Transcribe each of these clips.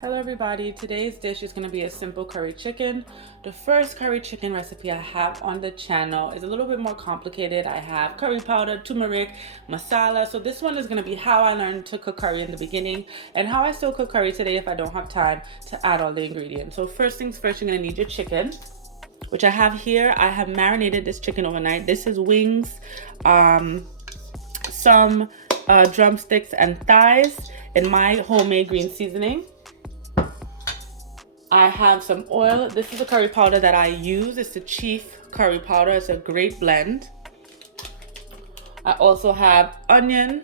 Hello everybody, today's dish is going to be a simple curry chicken. The first curry chicken recipe I have on the channel is a little bit more complicated. I have curry powder, turmeric, masala. So this one is going to be how I learned to cook curry in the beginning and how I still cook curry today if I don't have time to add all the ingredients. So first things first, you're going to need your chicken, which I have here. I have marinated this chicken overnight. This is wings, some drumsticks and thighs in my homemade green seasoning. I have some oil. This is a curry powder that I use. It's the Chief curry powder. It's a great blend. I also have onion,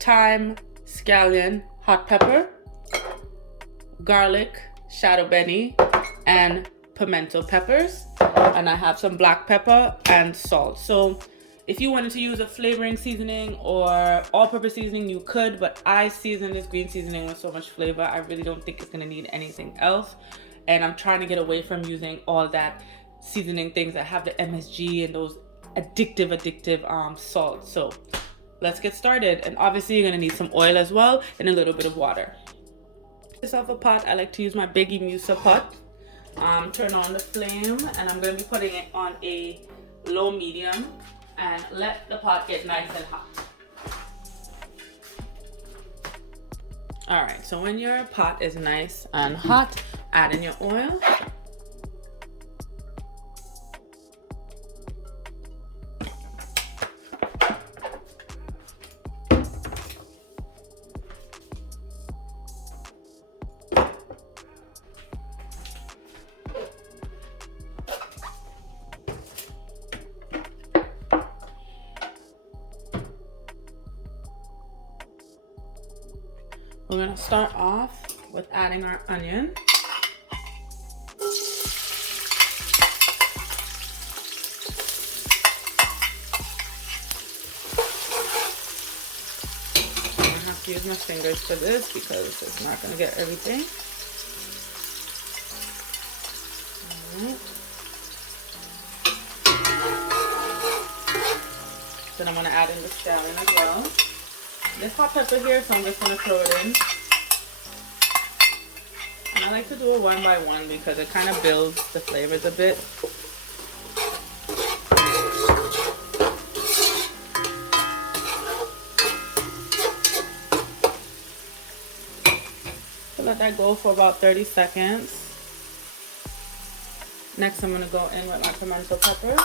thyme, scallion, hot pepper, garlic, shadow benny, and pimento peppers. And I have some black pepper and salt. So if you wanted to use a flavoring seasoning or all-purpose seasoning, you could, but I season this green seasoning with so much flavor, I really don't think it's gonna need anything else. And I'm trying to get away from using all that seasoning things that have the MSG and those addictive salts. So let's get started. And obviously you're gonna need some oil as well and a little bit of water. This off a pot, I like to use my Biggie Musa pot. Turn on the flame and I'm gonna be putting it on a low medium and let the pot get nice and hot. All right, so when your pot is nice and hot, add in your oil. We're gonna start off with adding our onion. I'm gonna have to use my fingers for this because it's not gonna get everything. All right. Then I'm gonna add in the scallion as well. This hot pepper here, so I'm just gonna throw it in. And I like to do it one by one because it kind of builds the flavors a bit. So let that go for about 30 seconds. Next, I'm gonna go in with my pimento peppers.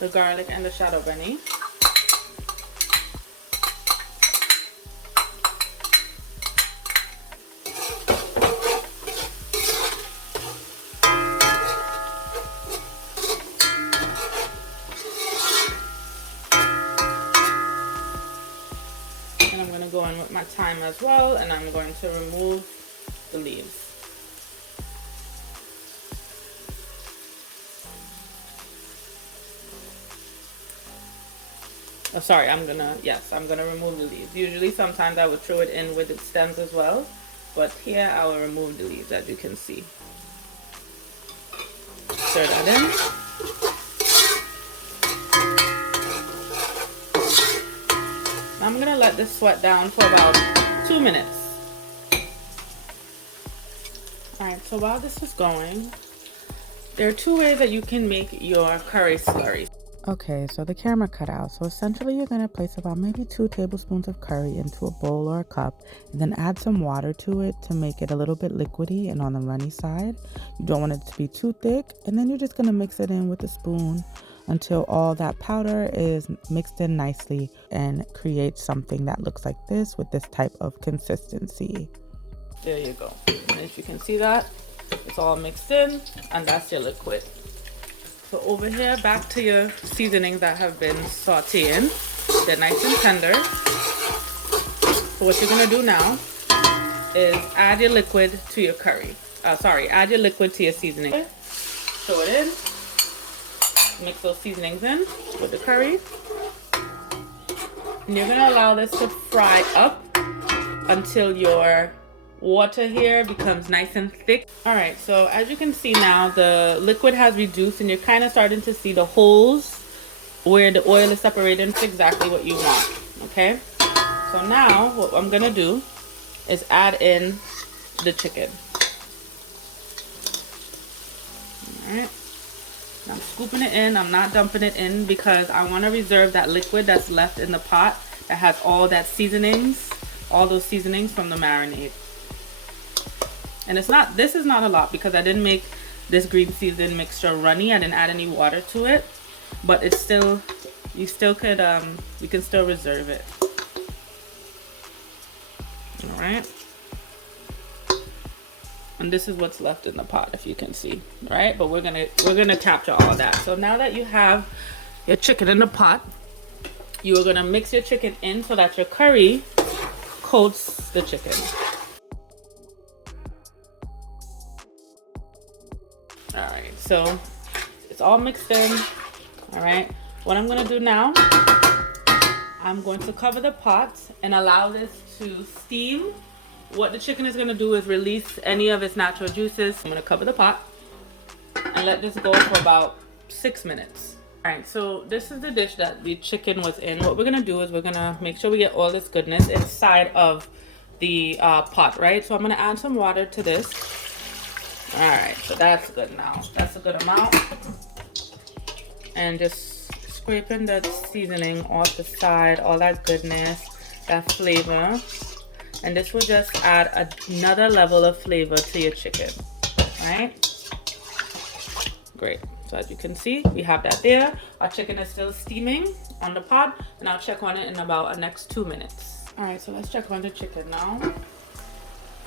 The garlic and the shadow benny. And I'm going to go in with my thyme as well, and I'm going to remove the leaves. Oh, sorry, I'm gonna remove the leaves. Usually, sometimes I would throw it in with its stems as well, but here I will remove the leaves, as you can see. Stir that in. I'm gonna let this sweat down for about 2 minutes. All right, so while this is going, there are two ways that you can make your curry slurry. Okay, so the camera cut out. So essentially you're going to place about maybe 2 tablespoons of curry into a bowl or a cup and then add some water to it to make it a little bit liquidy and on the runny side. You don't want it to be too thick, and then you're just going to mix it in with a spoon until all that powder is mixed in nicely and creates something that looks like this with this type of consistency. There you go. And as you can see that, it's all mixed in and that's your liquid. So over here, back to your seasonings that have been sauteing. They're nice and tender. So what you're gonna do now is add your liquid to your curry. Add your liquid to your seasoning. Throw it in. Mix those seasonings in with the curry. And you're gonna allow this to fry up until your water here becomes nice and thick. All right, so as you can see now, the liquid has reduced and you're kind of starting to see the holes where the oil is separated. It's exactly what you want, okay? So now what I'm gonna do is add in the chicken. All right, I'm scooping it in. I'm not dumping it in because I want to reserve that liquid that's left in the pot that has all that seasonings, all those seasonings from the marinade. And this is not a lot because I didn't make this green season mixture runny. I didn't add any water to it, but it's still, you can still reserve it. All right. And this is what's left in the pot, if you can see, right? But we're gonna capture all that. So now that you have your chicken in the pot, you are gonna mix your chicken in so that your curry coats the chicken. All right, so it's all mixed in. All right, what I'm gonna do now, I'm going to cover the pot and allow this to steam. What the chicken is gonna do is release any of its natural juices. I'm gonna cover the pot and let this go for about 6 minutes. All right, so this is the dish that the chicken was in. What we're gonna do is we're gonna make sure we get all this goodness inside of the pot, right? So I'm gonna add some water to this. All right, so that's good now. That's a good amount. And just scraping the seasoning off the side, all that goodness, that flavor. And this will just add another level of flavor to your chicken, right? Great. So as you can see, we have that there. Our chicken is still steaming on the pot, and I'll check on it in about the next 2 minutes. All right, so let's check on the chicken now.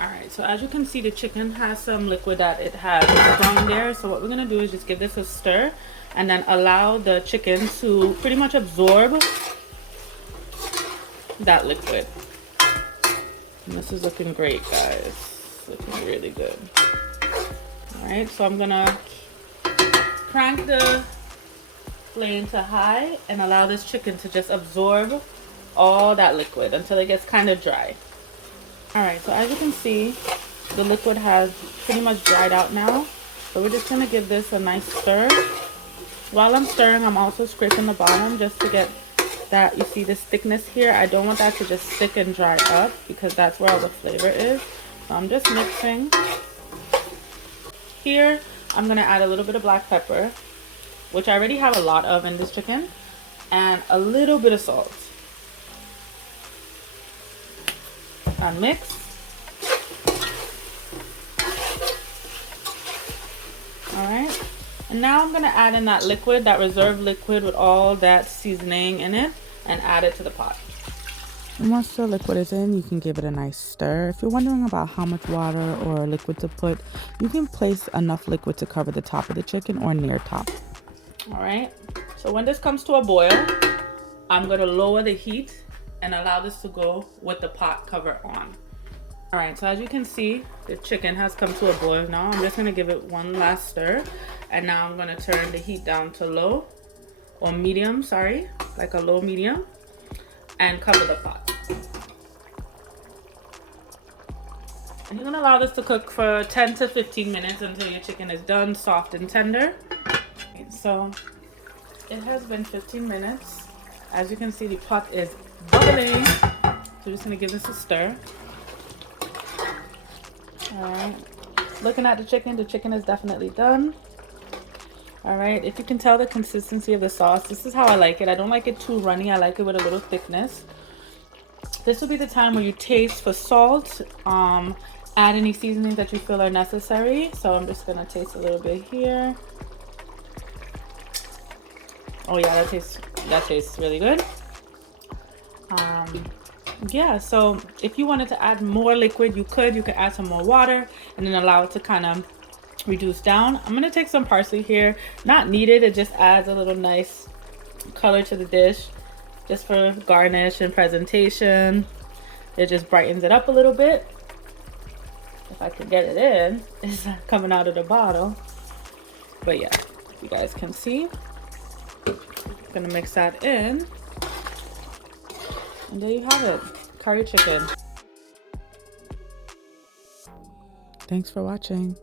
All right, so as you can see, the chicken has some liquid that it has sprung there. So what we're gonna do is just give this a stir and then allow the chicken to pretty much absorb that liquid. And this is looking great, guys. Looking really good. All right, so I'm gonna crank the flame to high and allow this chicken to just absorb all that liquid until it gets kind of dry. All right, so as you can see, the liquid has pretty much dried out now. So we're just gonna give this a nice stir. While I'm stirring, I'm also scraping the bottom just to get that, you see this thickness here. I don't want that to just stick and dry up because that's where all the flavor is. So I'm just mixing. Here, I'm gonna add a little bit of black pepper, which I already have a lot of in this chicken, and a little bit of salt. And mix. All right, and now I'm gonna add in that liquid, that reserved liquid with all that seasoning in it, and add it to the pot. And once the liquid is in, you can give it a nice stir. If you're wondering about how much water or liquid to put, you can place enough liquid to cover the top of the chicken or near top. All right, so when this comes to a boil, I'm gonna lower the heat and allow this to go with the pot cover on. All right, so as you can see, the chicken has come to a boil now. I'm just gonna give it one last stir. And now I'm gonna turn the heat down to low, or medium, sorry, like a low medium, and cover the pot. And you're gonna allow this to cook for 10 to 15 minutes until your chicken is done, soft and tender. Okay, so it has been 15 minutes. As you can see, the pot is bubbling. So I'm just gonna give this a stir. All right, looking at the chicken is definitely done. All right, if you can tell the consistency of the sauce, this is how I like it. I don't like it too runny. I like it with a little thickness. This will be the time where you taste for salt, add any seasonings that you feel are necessary. So I'm just gonna taste a little bit here. Oh yeah, that tastes really good. Yeah, so if you wanted to add more liquid, you could add some more water and then allow it to kind of reduce down. I'm gonna take some parsley here, not needed. It just adds a little nice color to the dish, just for garnish and presentation. It just brightens it up a little bit. If I can get it in, it's coming out of the bottle. But yeah, you guys can see. Gonna mix that in. And there you have it, curry chicken. Thanks for watching.